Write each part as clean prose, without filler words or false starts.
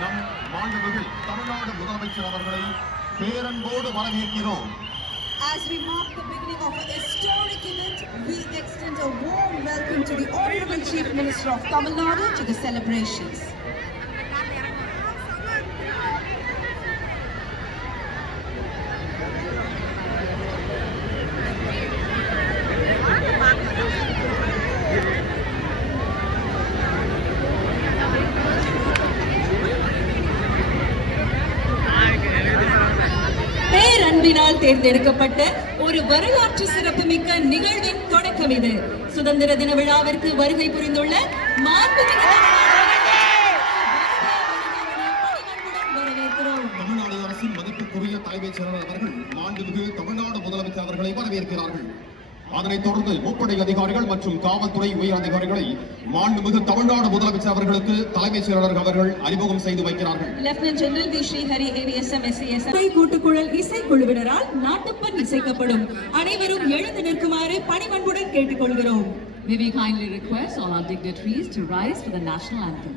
நம் மாண்புமிகு தமிழ்நாடு முதலமைச்சர் அவர்களை பேரன்போடு வரவேற்கிறோம். As we mark the beginning of a historic event, we extend a warm welcome to the Honorable Chief Minister of Tamil Nadu to the celebrations. பேரன்பினால் தேர்ந்தெடுக்கப்பட்ட ஒரு வரலாற்று சிறப்புமிக்க நிகழ்வின் தொடக்கம் இது. சுதந்திர தின விழாவிற்கு வருகை புரிந்துள்ள மாண்புமிகு தமிழ்நாடு அரசின் மதிப்புக்குரிய தலைமைச் செயலாளர் அவர்கள் மாண்புமிகு தமிழ்நாடு முதலமைச்சர் அவர்களை வரவேற்கிறார்கள். அதனைத் தொடர்ந்து முப்படை அதிகாரிகள் மற்றும் காவல்துறை உயர் அதிகாரிகளை மாண்புமிகு தமிழ்நாடு முதலமைச்சர் அவர்களுக்கு தலைமைச் செயலாளர் அவர்கள் அறிமுகம் செய்து வைக்கிறார்கள். Lieutenant general V Srihari AVSM SAS கூட்டுக்குழல் இசைக்குழுவினரால் நாட்டுப்பண் இசைக்கப்படும். அனைவரும் எழுந்து நிற்குமாறு பணிவன்புடன் கேட்டுக்கொள்கிறோம். May we kindly request all our dignitaries to rise for the national anthem.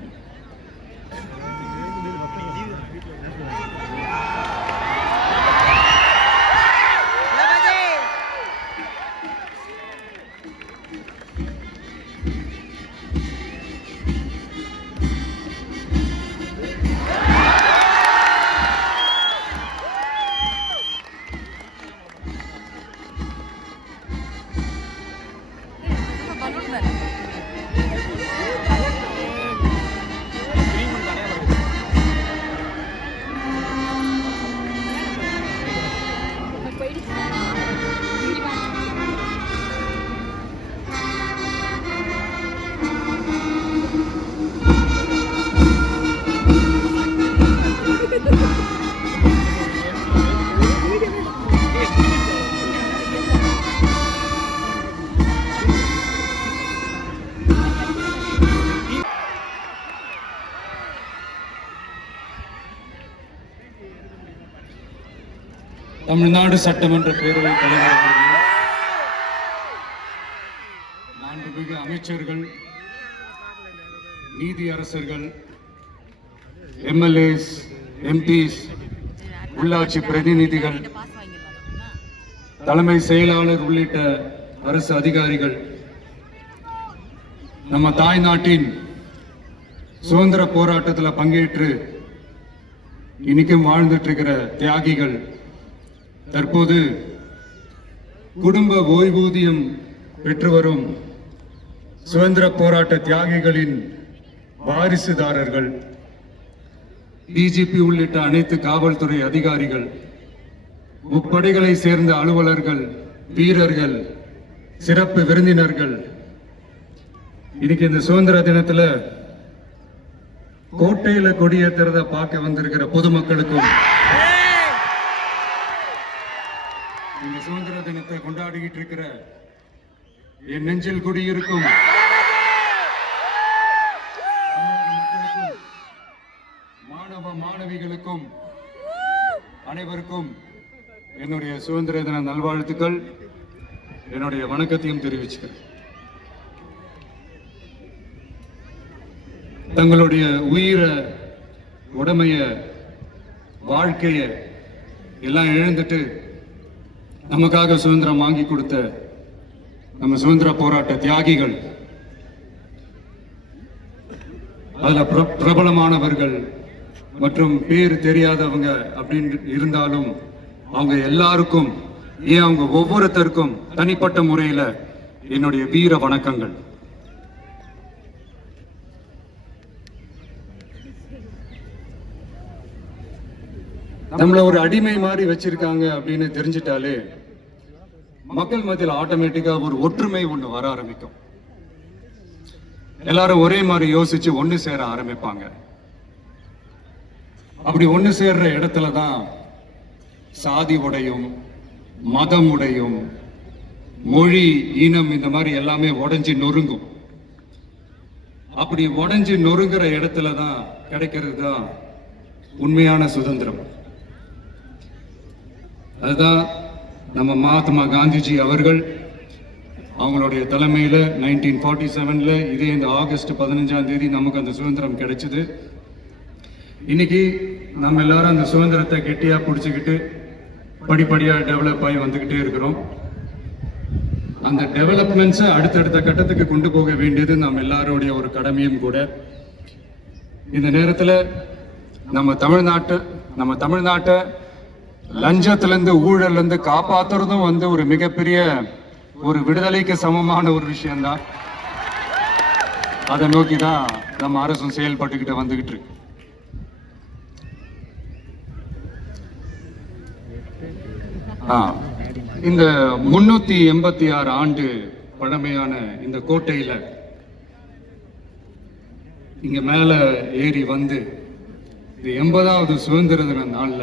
Tamil Nadu சட்டமன்ற பேரவைத் தலைவர் அவர்களே, மாண்புமிகு அமைச்சர்கள், நீதி அரசர்கள், MLAs, MPs, உள்ளாட்சி பிரதிநிதிகள், தலைமை செயலாளர் உள்ளிட்ட அரசு அதிகாரிகள், நம்ம தாய் நாட்டின் சுதந்திர போராட்டத்தில் பங்கேற்று இன்னைக்கும் வாழ்ந்துட்டு இருக்கிற தியாகிகள், தற்போது குடும்ப ஓய்வூதியம் பெற்று வரும் சுதந்திர போராட்ட தியாகிகளின் வாரிசுதாரர்கள், DGP உள்ளிட்ட அனைத்து காவல்துறை அதிகாரிகள், முப்படைகளை சேர்ந்த அலுவலர்கள், வீரர்கள், சிறப்பு விருந்தினர்கள், இன்னைக்கு இந்த சுதந்திர தினத்துல கோட்டையில கொடியேற்றுறத பார்க்க வந்திருக்கிற பொதுமக்களுக்கும், இந்த சுதந்திர தினத்தை கொண்டாடிக்கிட்டு இருக்கிற என் நெஞ்சில் குடியிருக்கும் மக்களுக்கும், மாணவ மாணவிகளுக்கும் அனைவருக்கும் என்னுடைய சுதந்திர தின நல்வாழ்த்துக்கள், என்னுடைய வணக்கத்தையும் தெரிவிச்சுக்கிறேன். தங்களுடைய உயிரை, உடமைய, வாழ்க்கைய எல்லாம் இழந்துட்டு நமக்காக சுதந்திரம் வாங்கி கொடுத்த நம்ம சுதந்திர போராட்ட தியாகிகள், அதுல பிரபலமானவர்கள் மற்றும் பேர் தெரியாதவங்க அப்படின்னு இருந்தாலும் அவங்க எல்லாருக்கும், ஏன் அவங்க ஒவ்வொருத்தருக்கும் தனிப்பட்ட முறையில என்னுடைய வீர வணக்கங்கள். நம்மள ஒரு அடிமை மாதிரி வச்சிருக்காங்க அப்படின்னு தெரிஞ்சிட்டாலே மக்கள் மத்தியில் ஆட்டோமேட்டிக்கா ஒரு ஒற்றுமை ஒண்ணு வர ஆரம்பிக்கும். எல்லாரும் ஒரே மாதிரி யோசிச்சு ஒண்ணு சேர ஆரம்பிப்பாங்க. அப்படி ஒண்ணு சேர்ற இடத்துலதான் சாதி உடையும், மதம் உடையும், மொழி, இனம் இந்த மாதிரி எல்லாமே உடைஞ்சு நொறுங்கும். அப்படி உடைஞ்சு நொறுங்குற இடத்துலதான் கிடைக்கிறது தான் உண்மையான சுதந்திரம். அதுதான் நம்ம மகாத்மா காந்திஜி அவர்கள் அவங்களுடைய தலைமையில் 1947 இதே இந்த ஆகஸ்ட் 15ஆம் தேதி நமக்கு அந்த சுதந்திரம் கிடைச்சது. இன்னைக்கு நம்ம எல்லாரும் அந்த சுதந்திரத்தை கெட்டியா பிடிச்சிக்கிட்டு படிப்படியா டெவலப் ஆகி வந்துகிட்டே இருக்கிறோம். அந்த டெவலப்மெண்ட்ஸை அடுத்தடுத்த கட்டத்துக்கு கொண்டு போக வேண்டியது நம்ம எல்லாருடைய ஒரு கடமையும் கூட. இந்த நேரத்தில் நம்ம தமிழ்நாட்டை லஞ்சத்திலிருந்து ஊழல்லேருந்து காப்பாத்துறதும் ஒரு மிகப்பெரிய ஒரு விடுதலைக்கு சமமான ஒரு விஷயம்தான். அதை நோக்கி தான் நம்ம அரசும் செயல்பட்டுக்கிட்டு வந்துகிட்டு இருக்கு. இந்த 386 ஆண்டு பழமையான இந்த கோட்டையில இங்க மேல ஏறி வந்து இந்த 80வது சுதந்திர தின நாள்ல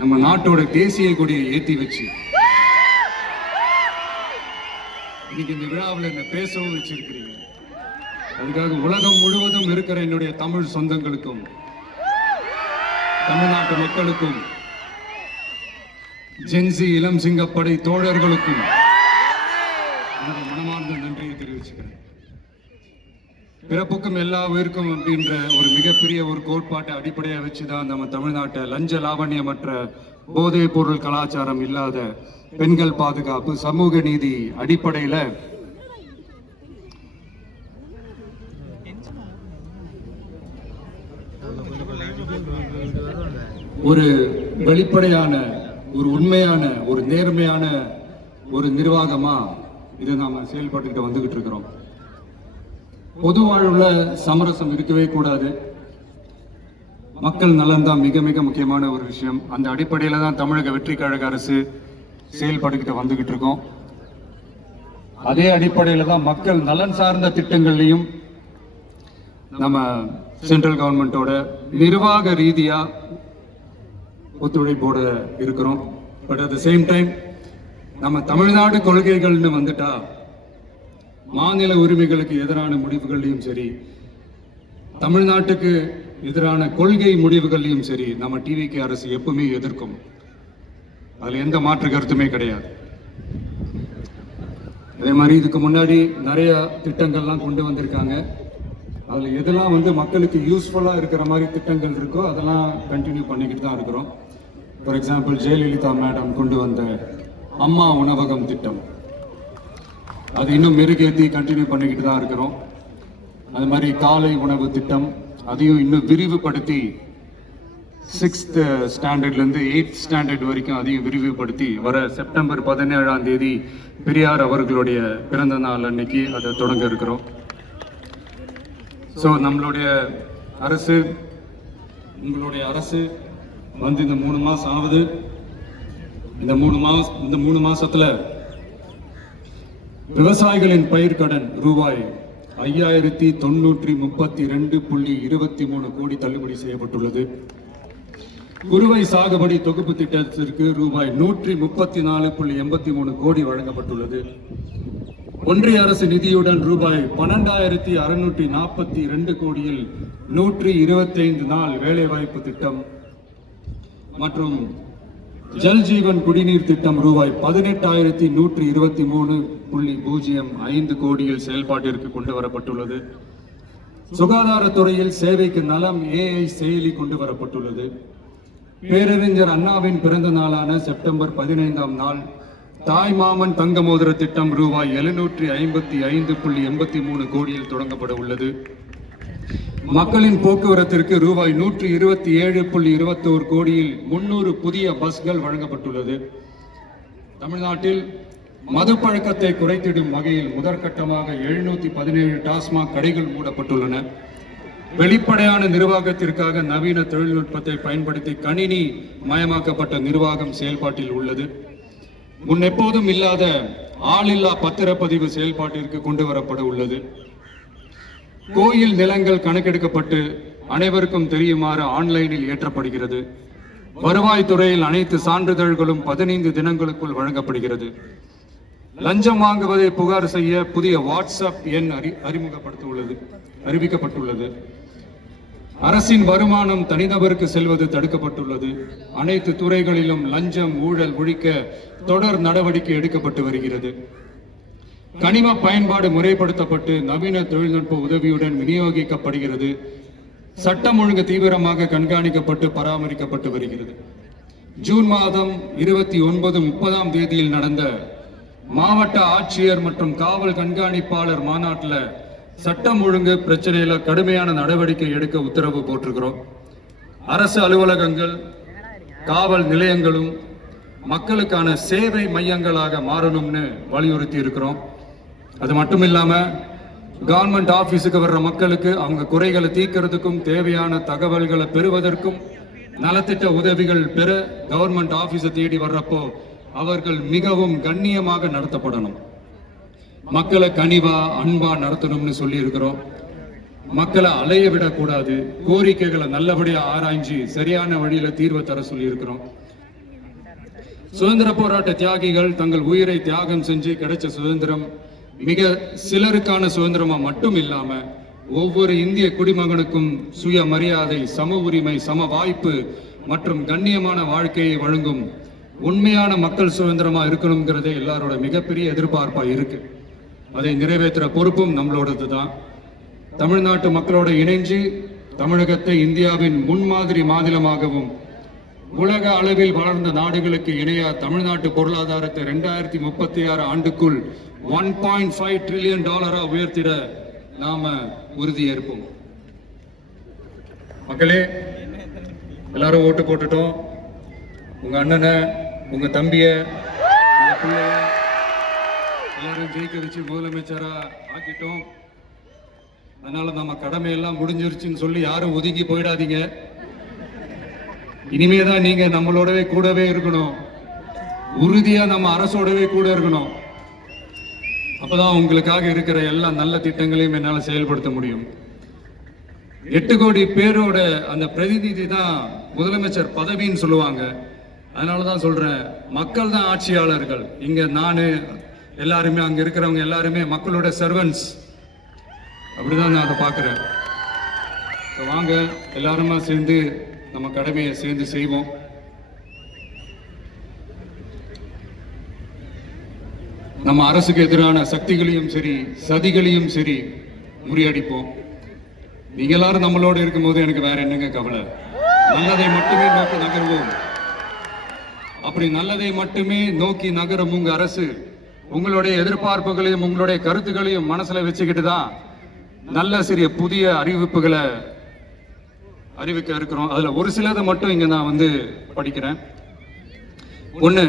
நம்ம நாட்டோட தேசிய கொடியை ஏத்தி வச்சு இன்னைக்கு இந்த விழாவில் என்ன பேசவும் வச்சிருக்கிறீங்க. அதுக்காக உலகம் முழுவதும் இருக்கிற என்னுடைய தமிழ் சொந்தங்களுக்கும் தமிழ்நாட்டு மக்களுக்கும் ஜென்சி இளம் சிங்கப்படை தோழர்களுக்கும் என்னுடைய மனமார்ந்த நன்றியை தெரிவிச்சுக்கிறேன். பிறப்புக்கும் எல்லா உயிருக்கும் அப்படின்ற ஒரு மிகப்பெரிய ஒரு கோட்பாட்டை அடிப்படையாக வச்சுதான் நம்ம தமிழ்நாட்டை லஞ்ச லாவண்யமற்ற போதைப் பொருள் கலாச்சாரம் இல்லாத பெண்கள் பாதுகாப்பு சமூக நீதி அடிப்படையில ஒரு வெளிப்படையான ஒரு உண்மையான ஒரு நேர்மையான ஒரு நிர்வாகமா இதை நாம செயல்பட்டுக்கிட்டு வந்துகிட்டு இருக்கிறோம். பொது வாழ்வுல சமரசம் இருக்கவே கூடாது. மக்கள் நலன் தான் மிக மிக முக்கியமான ஒரு விஷயம். அந்த அடிப்படையில தான் தமிழக வெற்றி கழக அரசு செயல்பட்டுக்கிட்டு வந்துகிட்டு இருக்கோம். அதே அடிப்படையில தான் மக்கள் நலன் சார்ந்த திட்டங்கள்லையும் நம்ம சென்ட்ரல் கவர்மெண்டோட நிர்வாக ரீதியா ஒத்துழைப்போட இருக்கிறோம். But at the same time நம்ம தமிழ்நாடு கொள்கைகள்னு வந்துட்டா மாநில உரிமைகளுக்கு எதிரான முடிவுகள்லையும் சரி, தமிழ்நாட்டுக்கு எதிரான கொள்கை முடிவுகள்லையும் சரி நம்ம டிவிகே அரசு எப்பவுமே எதிர்க்கும். அதுல எந்த மாற்று கருத்துமே கிடையாது. அதே மாதிரி இதுக்கு முன்னாடி நிறைய திட்டங்கள்லாம் கொண்டு வந்திருக்காங்க. அதுல எதெல்லாம் மக்களுக்கு யூஸ்ஃபுல்லா இருக்கிற மாதிரி திட்டங்கள் இருக்கோ அதெல்லாம் கண்டினியூ பண்ணிக்கிட்டு தான் இருக்கிறோம். ஃபார் எக்ஸாம்பிள் ஜெயலலிதா மேடம் கொண்டு வந்த அம்மா உணவகம் திட்டம், அது இன்னும் மெருகேற்றி கண்டினியூ பண்ணிக்கிட்டு தான் இருக்கிறோம். அது மாதிரி காலை உணவு திட்டம் அதையும் இன்னும் விரிவுபடுத்தி 6th ஸ்டாண்டர்ட்லேருந்து 8th ஸ்டாண்டர்ட் வரைக்கும் அதையும் விரிவுபடுத்தி வர செப்டம்பர் 17ஆம் தேதி பெரியார் அவர்களுடைய பிறந்த நாள் அன்னைக்கு அதை தொடங்க இருக்கிறோம். ஸோ நம்மளுடைய அரசு, உங்களுடைய அரசு இந்த 3 மாசம் ஆகுது. இந்த 3 மாசத்துல விவசாயிகளின் பயிர்க்கடன் ரூபாய் 5932.23 கோடி தள்ளுபடி செய்யப்பட்டுள்ளது. குறுவை சாகுபடி தொகுப்பு திட்டத்திற்கு ரூபாய் 134.83 கோடி வழங்கப்பட்டுள்ளது. ஒன்றிய அரசு நிதியுடன் ரூபாய் 12,642 கோடியில் 125 நாள் வேலைவாய்ப்பு திட்டம் மற்றும் ஜல் ஜீவன் குடிநீர் திட்டம் ரூபாய் 18,123.05 கோடியில் செயல்பாட்டிற்கு கொண்டு வரப்பட்டுள்ளது. சுகாதாரத்துறையில் சேவைக்கு நலம் AI செயலி கொண்டு வரப்பட்டுள்ளது. பேரறிஞர் அண்ணாவின் பிறந்த நாளான செப்டம்பர் 15ஆம் நாள் தாய் மாமன் தங்க மோதிர திட்டம் ரூபாய் 755.83 கோடியில் தொடங்கப்பட உள்ளது. மக்களின் போக்குவரத்திற்கு ரூபாய் 127.21 கோடியில் 300 புதிய பஸ்கள் வழங்கப்பட்டுள்ளது. தமிழ்நாட்டில் மது பழக்கத்தை குறைத்திடும் வகையில் முதற்கட்டமாக 717 டாஸ்மாக் கடைகள் மூடப்பட்டுள்ளன. வெளிப்படையான நிர்வாகத்திற்காக நவீன தொழில்நுட்பத்தை பயன்படுத்தி கணினி மயமாக்கப்பட்ட நிர்வாகம் செயல்பாட்டில் உள்ளது. முன்னெப்போதும் இல்லாத ஆளில்லா பத்திரப்பதிவு செயல்பாட்டிற்கு கொண்டு வரப்பட உள்ளது. கோயில் நிலங்கள் கணக்கெடுக்கப்பட்டு அனைவருக்கும் தெரியுமாறு ஆன்லைனில் ஏற்றப்படுகிறது. வருவாய்த்துறையில் அனைத்து சான்றிதழ்களும் 15 தினங்களுக்குள் வழங்கப்படுகிறது. லஞ்சம் வாங்குவதை புகார் செய்ய புதிய வாட்ஸ்அப் எண் அறிவிக்கப்பட்டுள்ளது. அரசின் வருமானம் தனிநபருக்கு செல்வது தடுக்கப்பட்டுள்ளது. அனைத்து துறைகளிலும் லஞ்சம் ஊழல் ஒழிக்க தொடர் நடவடிக்கை எடுக்கப்பட்டு வருகிறது. கனிம பயன்பாடு முறைப்படுத்தப்பட்டு நவீன தொழில்நுட்ப உதவியுடன் விநியோகிக்கப்படுகிறது. சட்டம் ஒழுங்கு தீவிரமாக கண்காணிக்கப்பட்டு பராமரிக்கப்பட்டு வருகிறது. ஜூன் மாதம் 29, 30ஆம் தேதியில் நடந்த மாவட்ட ஆட்சியர் மற்றும் காவல் கண்காணிப்பாளர் மாநாட்டில் சட்டம் ஒழுங்கு பிரச்சனையில கடுமையான நடவடிக்கை எடுக்க உத்தரவு போட்டிருக்கிறோம். அரசு அலுவலகங்கள் காவல் நிலையங்களும் மக்களுக்கான சேவை மையங்களாக மாறணும்னு வலியுறுத்தி இருக்கிறோம். அது மட்டும் இல்லாம கவர்மெண்ட் ஆபீஸுக்கு வர்ற மக்களுக்கு அவங்க குறைகளை தீர்க்கிறதுக்கும் தேவையான தகவல்களை பெறுவதற்கும் நலத்திட்ட உதவிகள் பெற கவர்மெண்ட் ஆபீஸை தேடி வர்றப்போ அவர்கள் மிகவும் கண்ணியமாக நடத்தப்படணும். மக்களை கனிவா அன்பா நடத்தணும்னு சொல்லி இருக்கிறோம். மக்களை அலைய விடக்கூடாது. கோரிக்கைகளை நல்லபடியா ஆராய்ஞ்சு சரியான வழியில தீர்வை தர சொல்லி இருக்கிறோம். சுதந்திர போராட்ட தியாகிகள் தங்கள் உயிரை தியாகம் செஞ்சு கிடைச்ச சுதந்திரம் மிக சிலருக்கான சுதந்திரமா மட்டும் இல்லாம ஒவ்வொரு இந்திய குடிமகனுக்கும் சுய மரியாதை, சம உரிமை, சம வாய்ப்பு மற்றும் கண்ணியமான வாழ்க்கையை வழங்கும் உண்மையான மக்கள் சுதந்திரமா இருக்கணுங்கிறதே எல்லாரோட மிகப்பெரிய எதிர்பார்ப்பா இருக்கு. அதை நிறைவேற்றுற பொறுப்பும் நம்மளோடது தான். தமிழ்நாட்டு மக்களோட இணைஞ்சு தமிழகத்தை இந்தியாவின் முன்மாதிரி மாநிலமாகவும் உலக அளவில் வளர்ந்த நாடுகளுக்கு இணையா தமிழ்நாட்டு பொருளாதாரத்தை 2036 ஆண்டுக்குள் $1.5 trillion உயர்த்திட நாம உறுதியேற்போம். மக்களே, எல்லாரும் ஓட்டு போட்டுட்டோம். உங்க அண்ணனை, உங்க தம்பிய, உங்க பிள்ளைய எல்லாரும் ஜெயிக்க வச்சு முதலமைச்சரா ஆக்கிட்டோம். அதனால நம்ம கடமையெல்லாம் முடிஞ்சிருச்சுன்னு சொல்லி யாரும் ஒதுங்கி போயிடாதீங்க. இனிமேதான் நீங்க நம்மளோடவே கூடவே இருக்கணும். உறுதியா நம்ம அரசோடவே கூட இருக்கணும். அப்பதான் உங்களுக்காக இருக்கிற எல்லா நல்ல திட்டங்களையும் என்னால செயல்படுத்த முடியும். 8 கோடி பேரோட அந்த பிரதிநிதி தான் முதலமைச்சர் பதவின்னு சொல்லுவாங்க. அதனாலதான் சொல்றேன், மக்கள் தான் ஆட்சியாளர்கள். இங்க நானு எல்லாருமே, அங்க இருக்கிறவங்க எல்லாருமே மக்களோட சர்வன்ஸ். அப்படிதான் நான் அதை பார்க்கிறேன். வாங்க எல்லாருமா சேர்ந்து நம்ம கடமையை சேர்ந்து செய்வோம். நம்ம அரசுக்கு எதிரான சக்திகளையும் சரி சதிகளையும் சரி முறியடிப்போம். நீங்க எல்லாரும் நம்மளோட இருக்கும்போது எனக்கு வேற என்னங்க கவலை? நல்லதை மட்டுமே நோக்கி நகர்வோம். அப்படி நல்லதை மட்டுமே நோக்கி நகரும் உங்க அரசு உங்களுடைய எதிர்பார்ப்புகளையும் உங்களுடைய கருத்துக்களையும் மனசுல வச்சுக்கிட்டு தான் நல்ல சிறிய புதிய அறிவிப்புகளை அறிவிக்க இருக்கிறோம். அதுல ஒரு சிலதை மட்டும் இங்க நான் படிக்கிறேன். ஒண்ணு,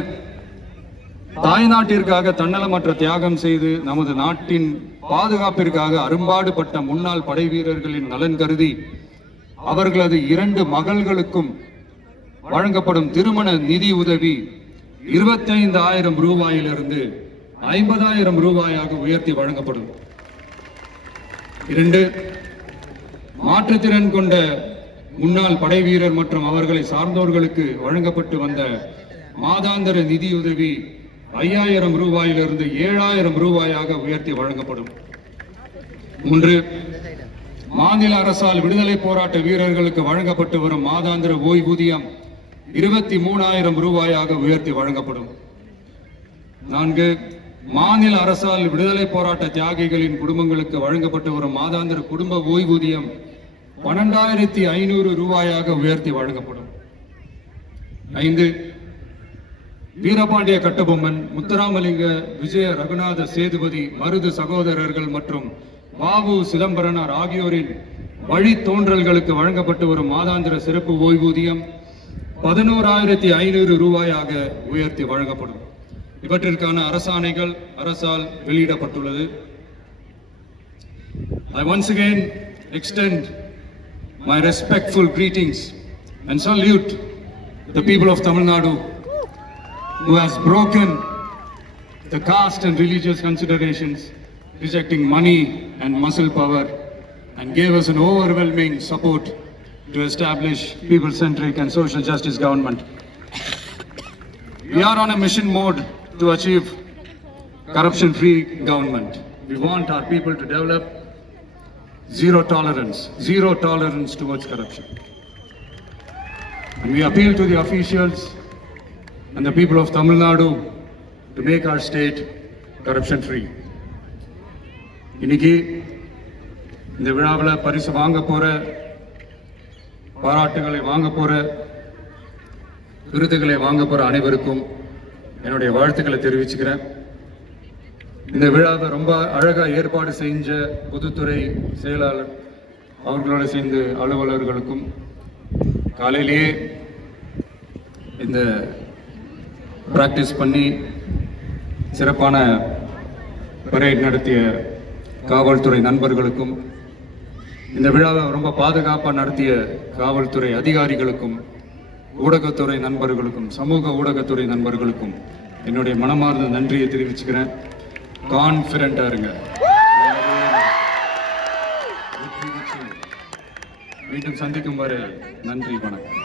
தாய்நாட்டிற்காக தன்னலமற்ற தியாகம் செய்து நமது நாட்டின் பாதுகாப்பிற்காக அரும்பாடுபட்ட முன்னாள் படை வீரர்களின் நலன் கருதி அவர்களது 2 மகள்களுக்கும் வழங்கப்படும் திருமண நிதி உதவி 25,000 ரூபாயிலிருந்து 50,000 ரூபாயாக உயர்த்தி வழங்கப்படும். 2, மாற்றுத்திறன் கொண்ட முன்னாள் படை வீரர் மற்றும் அவர்களை சார்ந்தோர்களுக்கு வழங்கப்பட்டு வந்த மாதாந்திர நிதியுதவி 5,000 ரூபாயிலிருந்து 7,000 ரூபாயாக உயர்த்தி வழங்கப்படும். 3, மாநில அரசால் விடுதலை போராட்ட வீரர்களுக்கு வழங்கப்பட்டு வரும் மாதாந்திர ஓய்வூதியம் 23,000 ரூபாயாக உயர்த்தி வழங்கப்படும். 4, மாநில அரசால் விடுதலை போராட்ட தியாகிகளின் குடும்பங்களுக்கு வழங்கப்பட்டு வரும் மாதாந்திர குடும்ப ஓய்வூதியம் 12,500 ரூபாயாக உயர்த்தி வழங்கப்படும். 5, வீரபாண்டிய கட்டபொம்மன், முத்துராமலிங்க, விஜய ரகுநாத சேதுபதி, மருது சகோதரர்கள் மற்றும் பாபு சிதம்பரனார் ஆகியோரின் வழித்தோன்றல்களுக்கு வழங்கப்பட்டு வரும் மாதாந்திர சிறப்பு ஓய்வூதியம் 11,500 ரூபாயாக உயர்த்தி வழங்கப்படும். இவற்றிற்கான அரசாணைகள் அரசால் வெளியிடப்பட்டுள்ளது. I once again extend my respectful greetings and salute the people of Tamil Nadu who has broken the caste and religious considerations, rejecting money and muscle power, and gave us an overwhelming support to establish people-centric and social justice government. We are on a mission mode to achieve corruption-free government. We want our people to develop zero tolerance towards corruption. And we appeal to the officials and the people of Tamil Nadu to make our state corruption free. இன்னைக்கு இந்த விழாவில் பரிசு வாங்க போற, பாராட்டுகளை வாங்க போற, விருதுகளை வாங்க போற அனைவருக்கும் என்னுடைய வாழ்த்துக்களை தெரிவிச்சுக்கிறேன். இந்த விழாவை ரொம்ப அழகா ஏற்பாடு செஞ்ச பொதுத்துறை செயலாளர் அவர்களோட சேர்ந்து அலுவலர்களுக்கும், காலையிலேயே இந்த பிராக்டிஸ் பண்ணி சிறப்பான பரேட் நடத்திய காவல்துறை நண்பர்களுக்கும், இந்த விழாவை ரொம்ப பாதுகாப்பாக நடத்திய காவல்துறை அதிகாரிகளுக்கும், ஊடகத்துறை நண்பர்களுக்கும், சமூக ஊடகத்துறை நண்பர்களுக்கும் என்னுடைய மனமார்ந்த நன்றியை தெரிவிச்சுக்கிறேன். கான்ஃபிடண்டா இருங்க. மீண்டும் சந்திக்கும் வரை நன்றி, வணக்கம்.